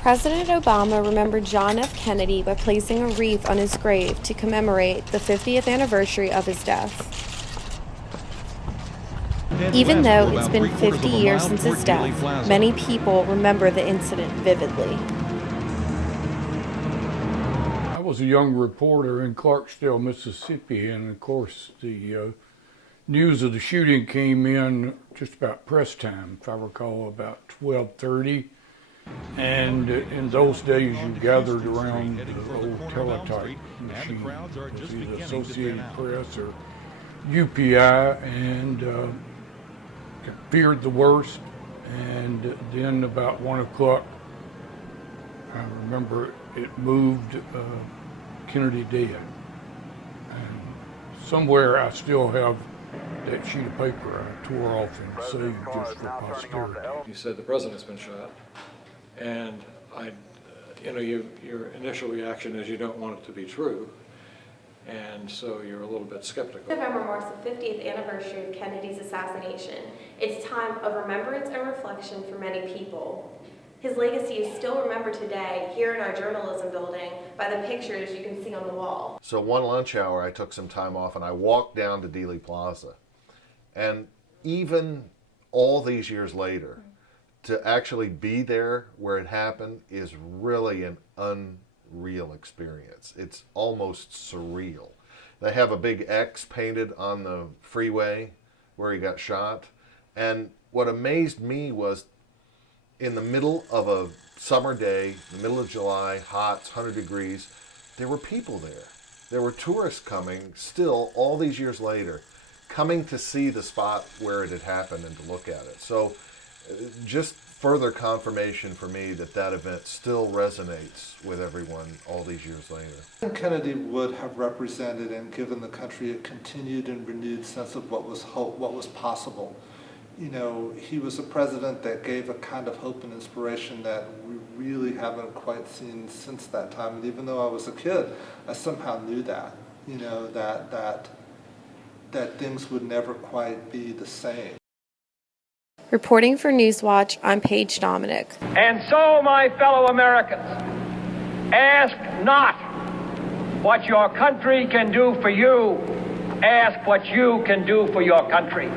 President Obama remembered John F. Kennedy by placing a wreath on his grave to commemorate the 50th anniversary of his death. Even though it's been 50 years since his death, many people remember the incident vividly. I was a young reporter in Clarksdale, Mississippi, and of course the news of the shooting came in just about press time, if I recall, about 12:30. And in those days, you gathered around the old teletype machine, it was either Associated Press or UPI, and feared the worst. And then about 1 o'clock, I remember it moved Kennedy dead. And somewhere I still have that sheet of paper I tore off and saved just for posterity. You said the president's been shot, and your initial reaction is you don't want it to be true, and so you're a little bit skeptical. November marks the 50th anniversary of Kennedy's assassination. It's a time of remembrance and reflection for many people. His legacy is still remembered today here in our journalism building by the pictures you can see on the wall. So one lunch hour, I took some time off and I walked down to Dealey Plaza. And even all these years later, to actually be there where it happened is really an unreal experience. It's almost surreal. They have a big X painted on the freeway where he got shot. And what amazed me was in the middle of a summer day, the middle of July, hot, it's 100 degrees, there were people there. There were tourists coming, still, all these years later, coming to see the spot where it had happened and to look at it. So just further confirmation for me that that event still resonates with everyone all these years later. Kennedy would have represented and given the country a continued and renewed sense of what was hope, what was possible. You know, he was a president that gave a kind of hope and inspiration that we really haven't quite seen since that time. And even though I was a kid, I somehow knew that, you know, that things would never quite be the same. Reporting for NewsWatch, I'm Paige Dominick. And so, my fellow Americans, ask not what your country can do for you, ask what you can do for your country.